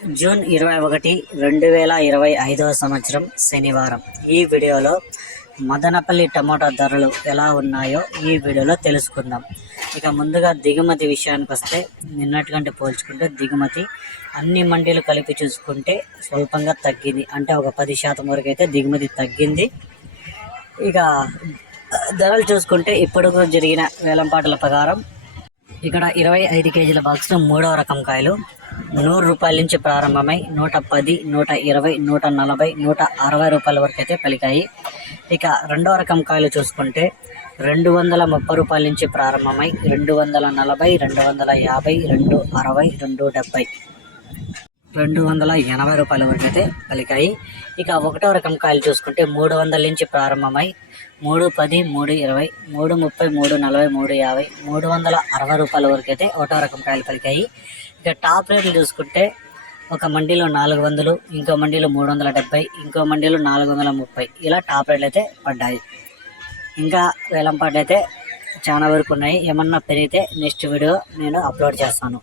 June 21, 2025 సంవత్సరం శనివారం. ఈ వీడియోలో మదనపల్లి టమోటా ధరలు ఎలా ఉన్నాయో ఈ వీడియోలో తెలుసుకుందాం. ఇక ముందుగా దిగుమతి విషయానికి వస్తే నిన్నటి కంటే పోల్చుకుంటే దిగుమతి అన్ని మండీలు కలిపి చూసుకుంటే స్వల్పంగా తగ్గింది. అంటే ఒక 10% వరకు అయితే దిగుమతి తగ్గింది. ఇక ధరలు చూసుకుంటే ఇప్పుడు జరిగిన వేలంపాటల ప్రకారం ఇక్కడ 25 కేజీల బాక్స్లో 3వ రకం కాయలు 100 రూపాయల నుంచి ప్రారంభమై 110, 120, 140, 160 రూపాయల వరకు అయితే పలికాయి. ఇక 2వ రకం కాయలు చూసుకుంటే 230 రూపాయల నుంచి ప్రారంభమై 240, 250, 260, 270, 280 రూపాయల వరకు అయితే పలికాయి. ఇక 1వ రకం కాయలు చూసుకుంటే 300 నుంచి ప్రారంభమై 310, 320, 330, 340, 350, 360 రూపాయల వరకు అయితే 1వ రకం కాయలు పలికాయి. ఇక టాప్ రేట్లు చూసుకుంటే ఒక మండీలో 400, ఇంకో మండీలో 370, ఇంకో మండీలో 430 ఇలా టాప్ రేట్లు అయితే పడ్డాయి. ఇంకా వేలంపాట్లు అయితే చాలా వరకు ఉన్నాయి. ఏమన్నా పెరిగితే నెక్స్ట్ వీడియో నేను అప్లోడ్ చేస్తాను.